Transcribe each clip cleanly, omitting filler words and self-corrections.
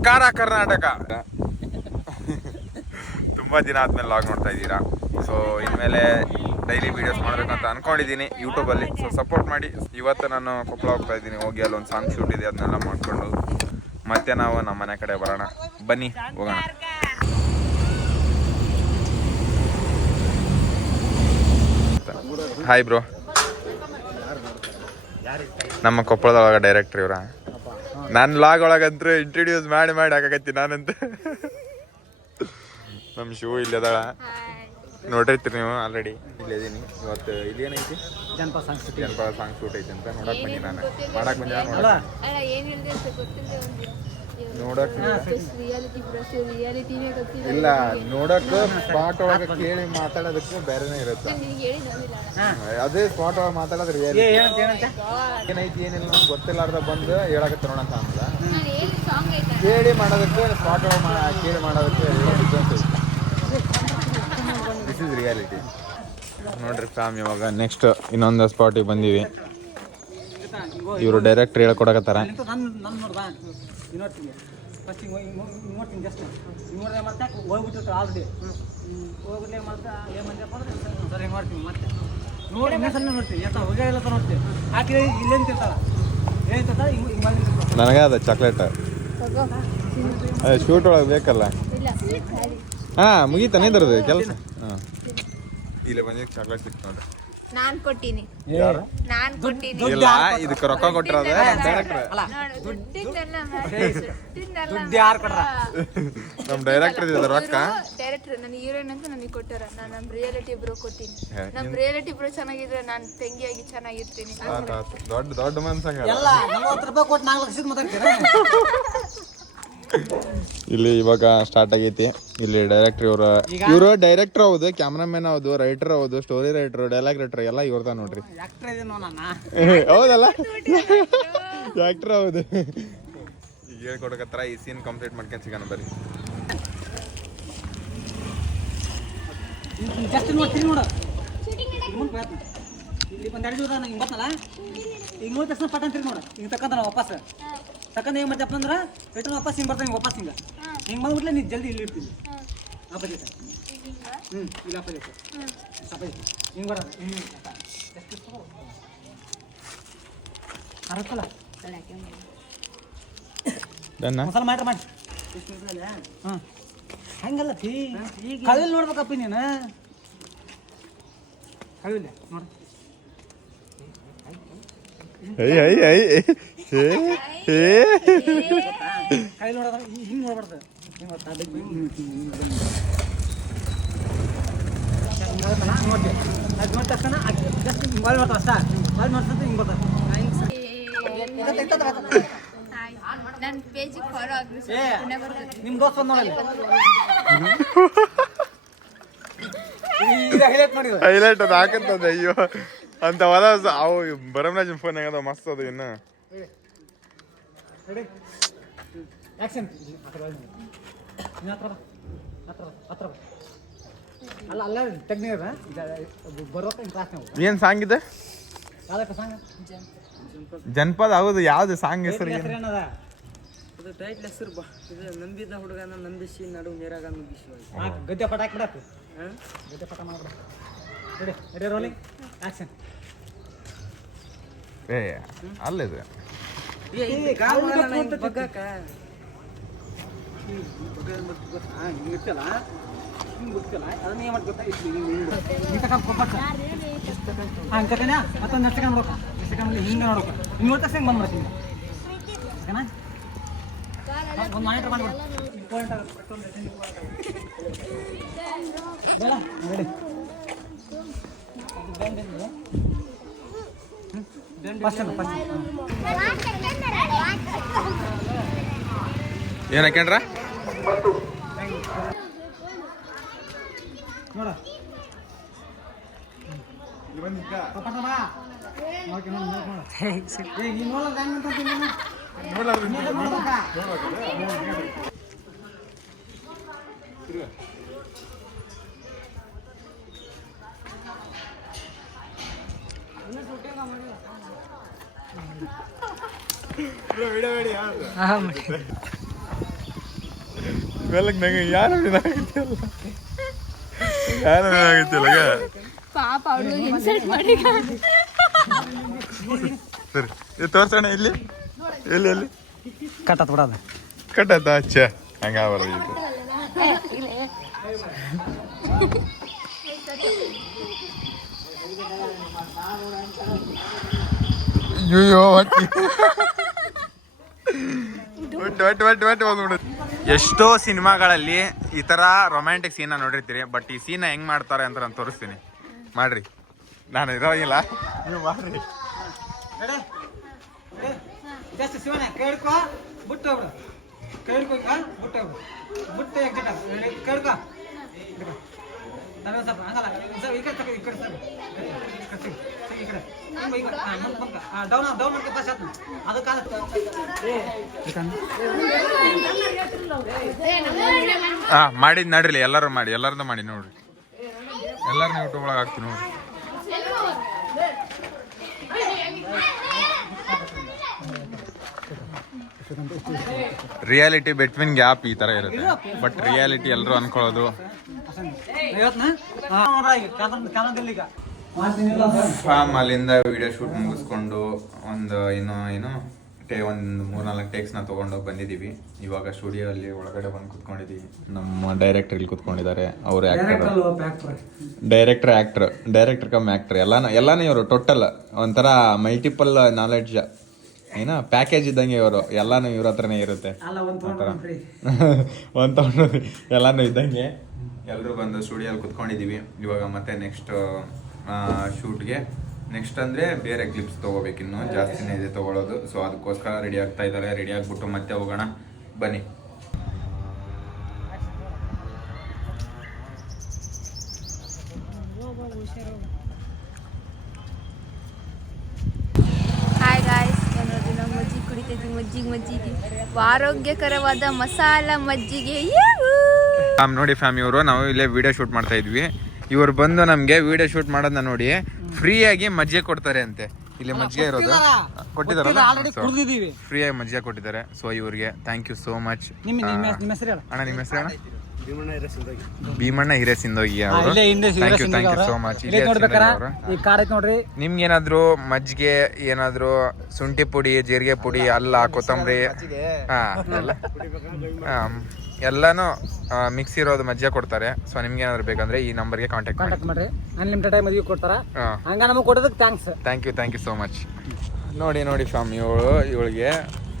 ನಮಸ್ಕಾರ ಕರ್ನಾಟಕ. ತುಂಬ ದಿನ ಆದ್ಮೇಲೆ ಲಾಗ್ ನೋಡ್ತಾ ಇದ್ದೀರಾ. ಸೊ ಇನ್ಮೇಲೆ ಡೈಲಿ ವೀಡಿಯೋಸ್ ಮಾಡಬೇಕಂತ ಅನ್ಕೊಂಡಿದ್ದೀನಿ ಯೂಟ್ಯೂಬಲ್ಲಿ. ಸೊ ಸಪೋರ್ಟ್ ಮಾಡಿ. ಇವತ್ತು ನಾನು ಕೊಪ್ಪಳ ಹೋಗ್ತಾ ಇದ್ದೀನಿ. ಹೋಗಿ ಅಲ್ಲೊಂದು ಸಾಂಗ್ ಶೂಟ್ ಇದೆ, ಅದನ್ನೆಲ್ಲ ಮಾಡಿಕೊಂಡು ಮತ್ತೆ ನಾವು ನಮ್ಮ ಮನೆ ಕಡೆ ಬರೋಣ. ಬನ್ನಿ ಹೋಗೋಣ. Hi bro. ನಮ್ಮ ಕೊಪ್ಪಳದೊಳಗ ಡೈರೆಕ್ಟ್ರ್ ಇವ್ರ. ನನ್ನ ಲಾಗ್ ಒಳಗಂತೂ ಇಂಟ್ರೊಡ್ಯೂಸ್ ಮಾಡಿ ಹಾಕಕತ್ತೀನಿ ನಾನಂತ. ನಮ್ಮ ಶೂ ಇಲ್ಲಿ ಅದಾಳ ನೋಡಿರ್ತೀರಿ ನೀವು ಆಲ್ರೆಡಿ. ಇಲ್ಲಿ ಇದೀನಿ ಇವತ್ತು. ಇಲ್ಲಿ ಏನೈತಿ? ಜನಪದ ಸಾಂಗ್ ಶೂಟ್ ಐತಿ ಅಂತ ನೋಡಕ್ ಬಂದಿ ನಾನು. ಮಾಡಕ್ ಬಂದ ನೋಡಕ್ ಇಲ್ಲ, ನೋಡಕ್ ಸ್ಪಾಟ್ ಒಳಗ ಕೇಳಿ ಮಾತಾಡೋದಕ್ಕೆ ಬೇರೆನೇ ಇರುತ್ತೆ. ಅದೇ ಸ್ಪಾಟ್ ಒಳಗೆ ಮಾತಾಡೋದು ರಿಯಾಲಿಟಿ ಏನೈತಿ ಏನಿಲ್ಲ ನಮ್ಗೆ ಗೊತ್ತಿಲ್ಲಾರ್ದ ಬಂದು ಹೇಳಕತ್ತ ನೋಡಂತ ಅಂದ. ಕೇಳಿ ಮಾಡೋದಕ್ಕೆ ಸ್ಪಾಟ್ ಒಳಗೆ ಕೇಳಿ ಮಾಡೋದಕ್ಕೆ ದಿಸ್ ಇಸ್ ರಿಯಾಲಿಟಿ. ನೋಡ್ರಿ ಫ್ಯಾಮ್, ಇವಾಗ ನೆಕ್ಸ್ಟ್ ಇನ್ನೊಂದು ಸ್ಪಾಟಿಗೆ ಬಂದೀವಿ. ಇವರು ಡೈರೆಕ್ಟ್ರ್ ಹೇಳ್ಕೊಡಕತ್ತಾರ. ಫಸ್ಟ್ ನೋಡ್ತೀನಿ ಜಸ್ಟ್ ನೋಡಿದ್ರೆ ಮತ್ತೆ ಹೋಗ್ಬಿಟ್ಟಿರ್ತಾರೆ ಆಲ್ರೆಡಿ. ಹೋಗ್ಬಿಟ್ಟು ಏನು ಮಾಡ್ತಾ ಏನು ಮಂಜಪ್ಪ ಅಂದ್ರೆ ಸರಿ ಮಾಡ್ತೀವಿ. ಮತ್ತೆ ನೋಡಿ ಇನ್ನೊಂದ್ಸಲ ನೋಡ್ತೀವಿ ಎಷ್ಟು ಹೋಗಿಲ್ಲ ನೋಡ್ತೀವಿ. ಹಾಕಿದ್ರೆ ಇಲ್ಲೇನು ತಿಂತಾರ ಏನು ತಿಂತಾರ ಹಿಂಗೆ ಮಾಡಿರ್ತಾರೆ. ನನಗೆ ಅದು ಚಾಕ್ಲೇಟ್ ಶೂಟ್ ಒಳಗೆ ಬೇಕಲ್ಲ. ಹಾಂ ಮುಗೀತಾನೆ ಇದ್ರದ್ದು ಕೆಲಸ. ಹಾಂ ಇಲ್ಲಿ ಬಂದಿದ್ದು ಚಾಕ್ಲೇಟ್ ಸಿಕ್ತು ನೋಡ್ರಿ. ನಾನ್ ಕೊಟ್ಟಿನಿ. ಇಲ್ಲ, ಇದಕ್ಕೆ ರೊಕ್ಕ ಕೊಟ್ಟಿರೋದು ನಮ್ ಡೈರೆಕ್ಟರ್ ಇದೆ ರೊಕ್ಕ. ಡೈರೆಕ್ಟರ್ ನನ್ನ ಹೀರೋಯಿನ್ ಅಂತ ನನಗೆ ಕೊಟ್ಟಾರ. ನಾನು ನಮ್ಮ ರಿಯಾಲಿಟಿ ಬ್ರೋ ಕೊಟ್ಟಿನಿ. ನಮ್ಮ ರಿಯಾಲಿಟಿ ಬ್ರೋ ಚೆನ್ನಾಗಿದ್ರೆ ನಾನು ತಂಗಿಯಾಗಿ ಚೆನ್ನಾಗಿರ್ತೀನಿ. ದೊಡ್ಡ ಮನ್ಸಂಗ ಇಲ್ಲಿ ಇವಾಗ ಸ್ಟಾರ್ಟ್ ಆಗೈತಿ. ಇಲ್ಲಿ ಡೈರೆಕ್ಟರ್ ಇವರು ಡೈರೆಕ್ಟರ್ ಹೌದು, ಕ್ಯಾಮ್ರಾಮನ್ ಹೌದು, ರೈಟರ್ ಹೌದು, ಸ್ಟೋರಿ ರೈಟರ್, ಡೈಲಾಗ್ ರೈಟರ್ ಎಲ್ಲ ಇವ್ರದ ನೋಡ್ರಿ. ಹೌದಲ್ಲ, ಆಕ್ಟರ್ ಹೌದು. ಈಗ ಹೇಳ್ಕೊಡಕತ್ರ ಈ ಸೀನ್ ಕಂಪ್ಲೀಟ್ ಮಾಡ್ಕೊಂಡು ಸಿಗೋಣ ಬರ್ರಿ. ಇಲ್ಲಿ ಒಂದು ಎರಡು ದಿವಸ ನಂಗೆ ಬರ್ತಲ್ಲ, ಈಗ ನೋಡಿದ ತಕ್ಷಣ ಪಟ್ ಅಂತೀರಿ ನೋಡು. ಹಿಂಗೆ ತಕ್ಕಂತ ನಾವು ವಾಪಸ್ ತಕ್ಕಂತ ಏನು ಮಾಡ್ತಪ್ಪ ಅಂದ್ರೆ ರಿಟರ್ನ್ ವಾಪಸ್ ಹಿಂಗೆ ಬರ್ತಾನೆ. ವಾಪಸ್ ಹಿಂಗೆ ಬಂದ್ಬಿಟ್ಲೆ ನೀನು ಜಲ್ದಿ ಇಲ್ಲಿ ಇರ್ತೀನಿ. ಅಪೋಸಿಟ್ ಇಲ್ಲ ಅಪೋಸಿಟ್ ಹಿಂಗೆ ಬರೋದು. ಅರಸಲ್ಲ ಮಸಾಲ ಮಾಡ್ರಿ ಮಾಡಿ. ಹಾಂ ಹಂಗಲ್ಲ ಫೀ ಕಳಿಲ್ ನೋಡ್ಬೇಕಪ್ಪ ನೀನು. ಕಳಿಲ್ಲ ನೋಡಿ. ಕೈ ನೋಡೋದ ಹಿಂಗೆ ನೋಡ್ಬಾರ್ದು. ನೋಡ್ತೀವಿ ಅದು ನೋಡಿದ ತಕ್ಷಣ ಜಸ್ಟ್ ಹಿಂಗೆ ಬಾಲ್ ಮಾಡ್ತಾವ ಅಷ್ಟ. ಬಾಲ್ ಮಾಡ್ತಂತ ಹಿಂಗೆ ಬರ್ತದೆ. ನಿಮ್ಮ ದೋಸ್ತ ಬಂದು ನೋಡಲ್ಲ. ಹೈಲೈಟ್ ಅದು ಹಾಕಂತದ. ಅಯ್ಯೋ ಅಂತ ಹೊಲ ಅವು ಬರಮರಾಜನ್ ಫೋನ್ ಆಗದ ಮಸ್ತ್ ಅದು. ಇನ್ನು ಏನ್ ಸಾಂಗ್ ಇದೆ? ಜನಪದ ಹೌದು. ಯಾವ್ದು ಸಾಂಗ್ ಹೆಸರು? ಟೈಟ್ಲ್ ಹೆಸರು ನಂಬಿದ ಹುಡುಗನ ನಂಬಿಸಿ ನಡು ನೀರಾಗ ನುಗ್ಗಿಸಿ. ಗದ್ದೆ ಪಟ ಹಾಕ್ಬಿಡಪ್ಪ. ಗದ್ದೆ ಪಟ ಮಾಡ್ಬಿಡ. Ready rolling action. ಅಲ್ಲಿದೆ ಮತ್ತೊಂದು ಸೆಕೆಂಡ್ ನೋಡ್ಕೊ. ಸೆಕೆಂಡ್ ಹಿಂಗೆ ನೋಡ್ಕೊ. ಹಿಂಗೆ ನೋಡ್ತಾ ಹೆಂಗೆ ಬಂದ್ಬಿಡ್ತೀನಿ. ಓಕೆನಾ? ಒಂದು ಮಾನಿಟರ್ ಮಾಡ್ಬಿಡು. Important ready. ಏನ್ ಹಾಕ್ಯಂಡ್ರ ನೋಡ. ಬೆಳಗ್ಗೆ ನಂಗೆ ಯಾರು ಆಗೈತಿಲ್ಲ ಯಾರು ಆಗೈತಿಲ್ಲ ಪಾಪ ಅವ್ಳಿಗೆ ಇನ್ಸಲ್ಟ್ ಮಾಡಿ ಸರಿ ಇದು ತೋರ್ಸೋಣ ಇಲ್ಲಿ ಎಲ್ಲಿ ಎಲ್ಲಿ ಕಟ್ಟತ್ ಬಿಡೋದು ಕಟ್ಟತ್ತ ಅಚ್ಚ ಹಂಗ ಬರೋದು ಇದು ಅಯ್ಯೋ ಎಷ್ಟೋ ಸಿನಿಮಾಗಳಲ್ಲಿ ಈ ತರ ರೊಮ್ಯಾಂಟಿಕ್ ಸೀನ ನೋಡಿರ್ತೀರಿ ಬಟ್ ಈ ಸೀನ ಹೆಂಗ್ ಮಾಡ್ತಾರೆ ಅಂತ ನಾನು ತೋರಿಸ್ತೀನಿ ಮಾಡ್ರಿ ನಾನು ಇರೋಗಿಲ್ಲ ನೀವು ಮಾಡ್ರಿ ಶಿವನ ಕೇಳ್ಕೊ ಬಿಟ್ಟು ಹೋಗ್ಬಿಡು ಕೇಳ್ಕೊ ಬಿಟ್ಟು ಹೋಗ್ಬಿಡು ಬಿಟ್ಟು ಕೇಳ್ಕೊ ನಾನು ಸ್ವಲ್ಪ ಹಂಗಲ್ಲ ಈ ಕಡೆ ಈ ಕಡೆ ಈ ಕಡೆ ಡೌನ್ ಡೌನ್ ಮಾಡ್ಕೊ ಫಸ್ಟ್ ಹಾ ಮಾಡಿದ್ ನಡ್ರಿ ಎಲ್ಲರೂ ಮಾಡಿ ಎಲ್ಲರದ್ದು ಮಾಡಿ ನೋಡ್ರಿ ಎಲ್ಲಾರು ಯೂಟ್ಯೂಬ್ ಒಳಗೆ ಹಾಕ್ತೀನಿ ನೋಡ್ರಿ ರಿಯಾಲಿಟಿ ಬಿಟ್ವೀನ್ ಗ್ಯಾಪ್ ಈ ತರ ಇರುತ್ತೆ ಬಟ್ ರಿಯಾಲಿಟಿ ಎಲ್ಲರೂ ಅನ್ಕೊಳ್ಳೋದು ಫಾರ್ಮ್ ಅಲ್ಲಿಂದ ವಿಡಿಯೋ ಶೂಟ್ ಮುಗಿಸ್ಕೊಂಡು ಒಂದು ಏನು ಒಂದು 3-4 ಟೇಕ್ಸ್ನ ತೊಗೊಂಡು ಬಂದಿದ್ದೀವಿ ಇವಾಗ ಸ್ಟುಡಿಯೋ ಅಲ್ಲಿ ಒಳಗಡೆ ಬಂದು ಕುತ್ಕೊಂಡಿದ್ದೀವಿ ನಮ್ಮ ಡೈರೆಕ್ಟರ್ ಇಲ್ಲಿ ಕುತ್ಕೊಂಡಿದ್ದಾರೆ ಅವರು ಡೈರೆಕ್ಟರ್ ಕಮ್ ಆ್ಯಕ್ಟರ್ ಎಲ್ಲಾನು ಇವರು ಟೋಟಲ್ ಒಂಥರ ಮಲ್ಟಿಪಲ್ ನಾಲೆಡ್ಜ್ ಏನ ಪ್ಯಾಕೇಜ್ ಇದ್ದಂಗೆ ಇವರು ಎಲ್ಲಾನು ಇವ್ರ ಹತ್ರನೇ ಇರುತ್ತೆ ಒಂದು ತಗೊಂಡು ಎಲ್ಲಾನು ಇದ್ದಂಗೆ ಎಲ್ಲರೂ ಬಂದು ಸ್ಟುಡಿಯೋಲ್ಲಿ ಕುತ್ಕೊಂಡಿದ್ದೀವಿ ಇವಾಗ ಮತ್ತೆ ನೆಕ್ಸ್ಟ್ ಶೂಟ್ಗೆ ನೆಕ್ಸ್ಟ್ ಅಂದರೆ ಬೇರೆ ಕ್ಲಿಪ್ಸ್ ತೊಗೋಬೇಕಿನ್ನು ಜಾಸ್ತಿನೇ ಇದೆ ತೊಗೊಳೋದು ಸೊ ಅದಕ್ಕೋಸ್ಕರ ರೆಡಿ ಆಗ್ತಾ ಇದ್ದಾರೆ ರೆಡಿ ಆಗಿಬಿಟ್ಟು ಮತ್ತೆ ಹೋಗೋಣ ಬನ್ನಿ ಹಾಯ್ ಗಾಯ್ಸ್ ನೋಡ್ರಿ ನಾವು ಮಜ್ಜಿಗೆ ಕುಡಿತಿದ್ವಿ ಮಜ್ಜಿಗೆ ಆರೋಗ್ಯಕರವಾದ ಮಸಾಲ ಮಜ್ಜಿಗೆ ನೋಡಿ ಫ್ಯಾಮಿಲಿ ಇವರು ನಾವು ಇಲ್ಲೇ ವಿಡಿಯೋ ಶೂಟ್ ಮಾಡ್ತಾ ಇದ್ವಿ ಇವ್ರು ಬಂದು ನಮಗೆ ವಿಡಿಯೋ ಶೂಟ್ ಮಾಡೋದನ್ನ ನೋಡಿ ಫ್ರೀ ಆಗಿ ಮಜ್ಜಿಗೆ ಕೊಡ್ತಾರೆ ಅಂತೆ ಇಲ್ಲಿ ಮಜ್ಜಿಗೆ ಇರೋದು ಕೊಟ್ಟಿದಾರಲ್ಲ ಫ್ರೀಯಾಗಿ ಮಜ್ಜಿಗೆ ಕೊಟ್ಟಿದ್ದಾರೆ ಸೊ ಇವ್ರಿಗೆ ಥ್ಯಾಂಕ್ ಯು ಸೋ ಮಚ್ ಅಣ್ಣ ನಿಮ್ಮ ಹೆಸರು ಅಣ್ಣ ಭೀಮಣ್ಣ ಹಿರೇಸಿಂದೋಗಿ ಅವರು ಥ್ಯಾಂಕ್ ಯು ಸೋ ಮಚ್ ನಿಮ್ಗೆ ಏನಾದ್ರು ಮಜ್ಜಿಗೆ ಏನಾದ್ರು ಶುಂಠಿ ಪುಡಿ ಜೀರಿಗೆ ಪುಡಿ ಅಲ್ಲ ಕೊತ್ತಂಬರಿ ಎಲ್ಲಾನು ಮಿಕ್ಸ್ ಇರೋದು ಮಜ್ಜಿಗೆ ಕೊಡ್ತಾರೆ ಸೊ ನಿಮ್ಗೆ ಏನಾದ್ರು ಬೇಕಂದ್ರೆ ಈ ನಂಬರ್ಗೆ ಕಾಂಟ್ಯಾಕ್ಟ್ ಮಾಡ್ರಿ ಅನ್ಲಿಮಿಟೆಡ್ ಟೈಮ್ ಮದುವೆ ಕೊಡ್ತಾರ ಹಂಗ ನಮಗೆ ಕೊಡೋದಕ್ಕೆ ಥ್ಯಾಂಕ್ ಯು ಸೋ ಮಚ್ ನೋಡಿ ಫ್ಯಾಮ್ ಇವಳಿಗೆ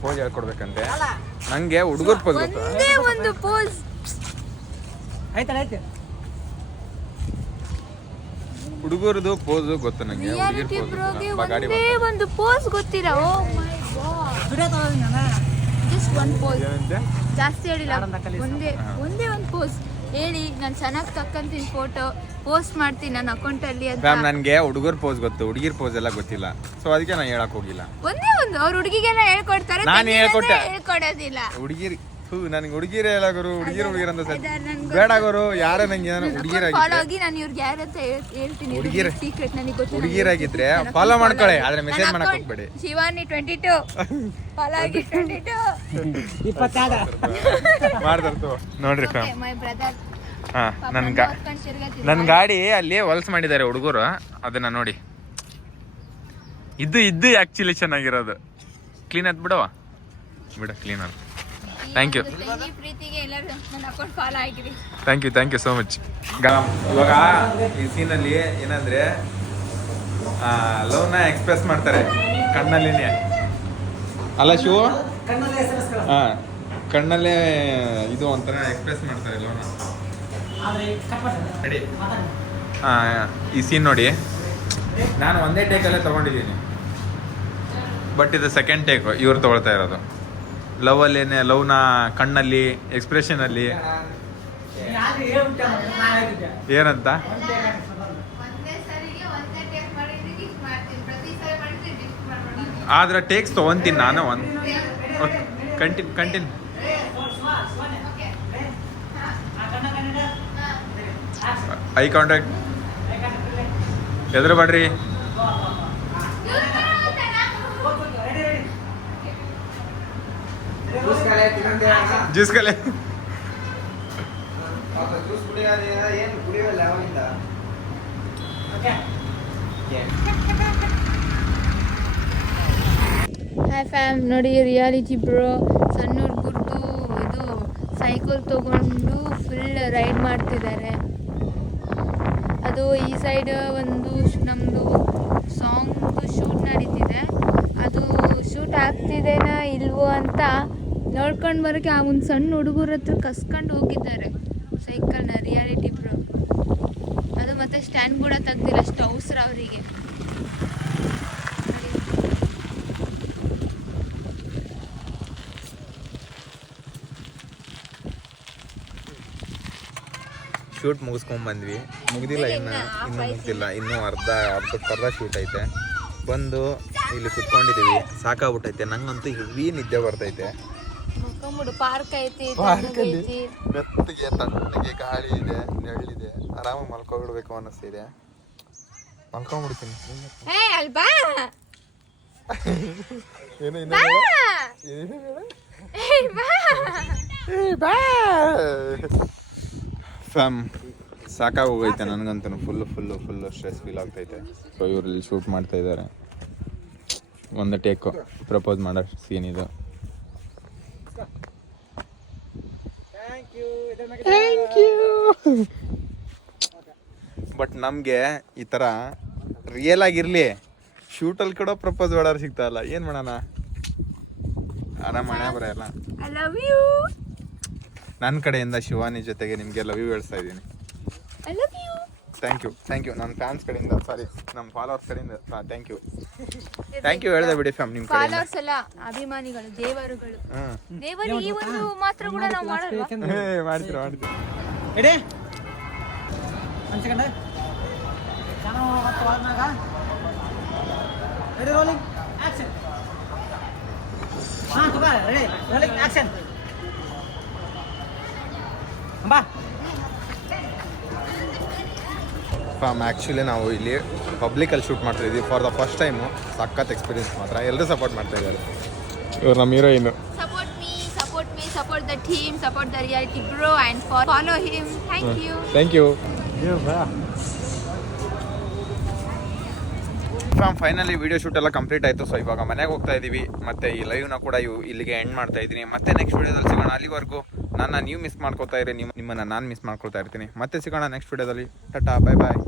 ಪೋಸ್ ಹೇಳ್ಕೊಡ್ಬೇಕಂತೆ ನಂಗೆ ಹುಡುಗರ ಪೋಸ್ ಒಂದು ಪೋಸ್ ಹುಡುಗರದು ಪೋಸ್ ಗೊತ್ತು ನಂಗೆ ಒಂದೇ ಒಂದು ಪೋಸ್ ಗೊತ್ತಿಲ್ಲ ಓ ಮೈ ಗಾಡ್ ಜಸ್ಟ್ ಒನ್ ಪೋಸ್ ಜಾಸ್ತಿ ಹೇಳಿಲ್ಲ ಒಂದೇ ಒಂದು ಪೋಸ್ ಹೇಳಿ ನಾನು ಚೆನ್ನಾಗಿ ತಕ್ಕಂತೀನಿ ಫೋಟೋ ಪೋಸ್ಟ್ ಮಾಡ್ತೀನಿ ನನ್ನ ಅಕೌಂಟಲ್ಲಿ ಅಂತ ನನಗೆ ಹುಡುಗರ ಪೋಸ್ ಗೊತ್ತು ಹುಡುಗಿರ್ ಪೋಸ್ ಎಲ್ಲ ಗೊತ್ತಿಲ್ಲ ಸೊ ಅದಕ್ಕೆ ನಾನು ಹೇಳಕ್ ಹೋಗಿಲ್ಲ ಒಂದೇ ಒಂದು ಅವ್ರ ಹುಡುಗಿಗೆಲ್ಲ ಹೇಳ್ಕೊಡ್ತಾರೆ ನಾನು ಹೇಳ್ಕೊಡೋದಿಲ್ಲ ಹುಡುಗಿರಿ ನನಗೆ ಹುಡುಗಿರೇ ಎಲ್ಲ ಗುರು ಹುಡುಗಿರ ಅಂತ ಬೇಡ ಗುರು ಯಾರ ನಂಗೆ ಹುಡುಗಿರಾಗಿ ನಾನು ಇವ್ರಿಗೆ ಯಾರ ಅಂತ ಹೇಳ್ತೀನಿ ಹುಡುಗಿರ ಸೀಕ್ರೆಟ್ ನನಗೆ ಗೊತ್ತಿಲ್ಲ ಹುಡುಗಿರಾಗಿದ್ರೆ ಫಾಲೋ ಮಾಡ್ಕೊಳ್ಳಿ ಆದ್ರೆ ಮೆಸೇಜ್ ಮಾಡಕ್ ಹೋಗ್ಬೇಡಿ ಶಿವಾನಿ 22 ಫಾಲೋ ಆಗಿ 22 ಮಾಡ್ತಾರ ನೋಡ್ರಿ ಫ್ಯಾಮ್ ಮೈ ಬ್ರದರ್ ಹಾ ನನ್ ಗಾಡಿ ಅಲ್ಲಿ ಹೊಲ್ಸ್ ಮಾಡಿದ್ದಾರೆ ಹುಡುಗರು ಅದನ್ನ ನೋಡಿ ಇದು ಆಕ್ಚುಲಿ ಚೆನ್ನಾಗಿರೋದು ಕ್ಲೀನ್ ಆದ್ ಬಿಡವ ಕ್ಲೀನ್ ಆದ thank you thank you so much ಇವಾಗ ಈ ಸೀನಲ್ಲಿ ಏನಂದ್ರೆ ಲವ್ನ ಎಕ್ಸ್ಪ್ರೆಸ್ ಮಾಡ್ತಾರೆ ಕಣ್ಣಲ್ಲಿನೇ ಅಲ್ಲ ಶಿವ ಕಣ್ಣಲ್ಲೇ ಇದು ಒಂಥರ ಎಕ್ಸ್ಪ್ರೆಸ್ ಮಾಡ್ತಾರೆ ಲವ್ನ ರೆಡಿ ಈ ಸೀನ್ ನೋಡಿ ನಾನು ಒಂದೇ ಟೇಕಲ್ಲೇ ತೊಗೊಂಡಿದ್ದೀನಿ ಬಟ್ ಇದು ಸೆಕೆಂಡ್ ಟೇಕ್ ಇವ್ರು ತೊಗೊಳ್ತಾ ಇರೋದು ಲವ್ವಲ್ಲೇನೆ ಲವ್ನ ಕಣ್ಣಲ್ಲಿ ಎಕ್ಸ್ಪ್ರೆಷನಲ್ಲಿ ಏನಂತ ಆದ್ರೆ ಟೇಕ್ಸ್ ತೊಗೊಂತೀನಿ ನಾನು ಕಂಟಿನ್ಯೂ ಐ ಕಾಂಟ್ಯಾಕ್ಟ್ ಹೆದರಬೇಡ್ರಿ ಜ್ಯೂಸ್ ಕಲೆ ಏನು ಕುಡಿಯೋಲ್ಲ ಯಾವಾಗಿಂದ ಹಾಯ್ ಫ್ಯಾಮ್ ನೋಡಿ ರಿಯಾಲಿಟಿ ಬ್ರೋ ಸಣ್ಣ ಹುಡುಗರ್ದು ಇದು ಸೈಕಲ್ ತಗೊಂಡು ಫುಲ್ ರೈಡ್ ಮಾಡ್ತಿದ್ದಾರೆ. ಅದು ಈ ಸೈಡ್ ಒಂದು ನಮ್ಮದು ಸಾಂಗ್ದು ಶೂಟ್ ನಡೀತಿದೆ. ಅದು ಶೂಟ್ ಆಗ್ತಿದೆನಾ ಇಲ್ವೋ ಅಂತ ನೋಡ್ಕೊಂಡು ಬರೋಕ್ಕೆ ಆ ಒಂದು ಸಣ್ಣ ಹುಡುಗರ ಹತ್ರ ಕಸ್ಕೊಂಡು ಹೋಗಿದ್ದಾರೆ ಸೈಕಲ್ನ ರಿಯಾಲಿಟಿ ಬ್ರೋ. ಅದು ಮತ್ತೆ ಸ್ಟ್ಯಾಂಡ್ ಕೂಡ ತೆಗ್ದಿಲ್ಲ, ಅಷ್ಟು ಅವಸರ ಅವರಿಗೆ. ಶೂಟ್ ಮುಗಿಸ್ಕೊಂಡ್ ಬಂದ್ವಿ, ಮುಗ್ದಿಲ್ಲ ಇನ್ನೂ ಮುಗ್ದಿಲ್ಲ, ಇನ್ನೂ ಅರ್ಧ ಶೂಟ್ ಐತೆ. ಬಂದು ಇಲ್ಲಿ ಕುತ್ಕೊಂಡಿದ್ದೀವಿ, ಸಾಕಾಗ್ಬಿಟ್ಟೈತೆ. ನಂಗಂತೂ ಹೆವಿ ನಿದ್ದೆ ಬರ್ತೈತೆ. ಪಾರ್ಕ್ ಐತಿ, ಮೆತ್ತಗೆ ತಣ್ಣಗೆ ಗಾಳಿ ಇದೆ, ನೆರಳಿದೆ, ಆರಾಮಾಗಿ ಮಲ್ಕೊಬಿಡ್ಬೇಕು ಅನ್ನಿಸ್ತಿದೆ. ಮಲ್ಕೊಂಡ್ಬಿಡ್ತೀನಿ. ಫ್ಯಾಮ್ ಸಾಕಾಗಿ ಹೋಗೈತೆ ನನಗಂತೂ. ಫುಲ್ಲು ಸ್ಟ್ರೆಸ್ ಫೀಲ್ ಆಗ್ತೈತೆ. ಸೊ ಇವರಲ್ಲಿ ಶೂಟ್ ಮಾಡ್ತಾ ಇದ್ದಾರೆ. ಒಂದು ಟೇಕು ಪ್ರಪೋಸ್ ಮಾಡೋ ಸೀನ್ ಇದು. Thank you. ಬಟ್ ನಮಗೆ ಈ ಥರ ರಿಯಲ್ ಆಗಿರಲಿ, ಶೂಟಲ್ಲಿ ಕೂಡ ಪ್ರಪೋಸ್ ಮಾಡೋರು ಸಿಗ್ತಾಯಿಲ್ಲ. ಏನು ಮಾಡೋಣ, ಆರಾಮಣೆ ಬರೋಲ್ಲ. I love you. ನನ್ನ ಕಡೆಯಿಂದ ಶಿವಾನಿ ಜೊತೆಗೆ ನಿಮಗೆ ಲವ್ ಯು ಹೇಳ್ತಾ ಇದ್ದೀನಿ. I love you. Thank you ನನ್ನ ಫ್ಯಾನ್ಸ್ ಕಡೆಯಿಂದ, ಸಾರಿ ನಮ್ಮ ಫಾಲೋವರ್ಸ್ ಕಡೆಯಿಂದ ಥ್ಯಾಂಕ್ ಯು ಹೇಳಿದೆ ಬಿಡಿ ಫ್ಯಾಮ್. ನಿಮ್ಮ ಕಡೆಯಿಂದ ಫಾಲೋವರ್ಸ್ ಅಲ್ಲ, ಅಭಿಮಾನಿಗಳು, ದೇವರುಗಳು. ದೇವರು ಈ ಒಂದು ಮಾತ್ರ ಕೂಡ ನಾವು ಮಾಡಲ್ವಾ? ಮಾಡ್ತೀರ ರೆಡಿ ಒಂದು ಸೆಕೆಂಡ್ ನಾನು ಮತ್ತೆ ಒಳನಾಗ ರೆಡಿ ರೋಲಿಂಗ್ ಆಕ್ಷನ್. ಹಾಂ ತಗೋ ರೆಡಿ ರೋಲಿಂಗ್ ಆಕ್ಷನ್. ಬಾ ಫ್ಯಾಮ್. ಆ್ಯಕ್ಚುಲಿ ನಾವು ಇಲ್ಲಿ ಪಬ್ಲಿಕಲ್ಲಿ ಶೂಟ್ ಮಾಡ್ತಾ ಇದ್ದೀವಿ ಫಾರ್ ದ ಫಸ್ಟ್ ಟೈಮು. ಸಖತ್ ಎಕ್ಸ್ಪೀರಿಯನ್ಸ್ ಮಾತ್ರ. ಎಲ್ಲರೂ ಸಪೋರ್ಟ್ ಮಾಡ್ತಾ ಇದ್ದಾರೆ. ಇವ್ರು ನಮ್ಮ heroine. Support the team, support the reality bro and follow him. Thank you. Fam finally video shoot ಎಲ್ಲ ಕಂಪ್ಲೀಟ್ ಆಯಿತು. ಸೊ ಇವಾಗ ಮನೆಗೆ ಹೋಗ್ತಾ ಇದ್ದೀವಿ. ಮತ್ತು ಈ ಲೈವ್ನ ಕೂಡ ಇಲ್ಲಿಗೆ ಎಂಡ್ ಮಾಡ್ತಾ ಇದ್ದೀನಿ. ಮತ್ತೆ ನೆಕ್ಸ್ಟ್ ವಿಡಿಯೋದಲ್ಲಿ ಸಿಗೋಣ. ಅಲ್ಲಿವರೆಗೂ ನೀವು ಮಿಸ್ ಮಾಡ್ಕೊತಾ ಇರಿ, ನಿಮ್ಮನ್ನು ನಾನು ಮಿಸ್ ಮಾಡ್ಕೊತಾ ಇರ್ತೀನಿ. ಮತ್ತೆ ಸಿಗೋಣ ನೆಕ್ಸ್ಟ್ ವಿಡಿಯೋದಲ್ಲಿ. ಟಾಟಾ, ಬಾಯ್ ಬಾಯ್.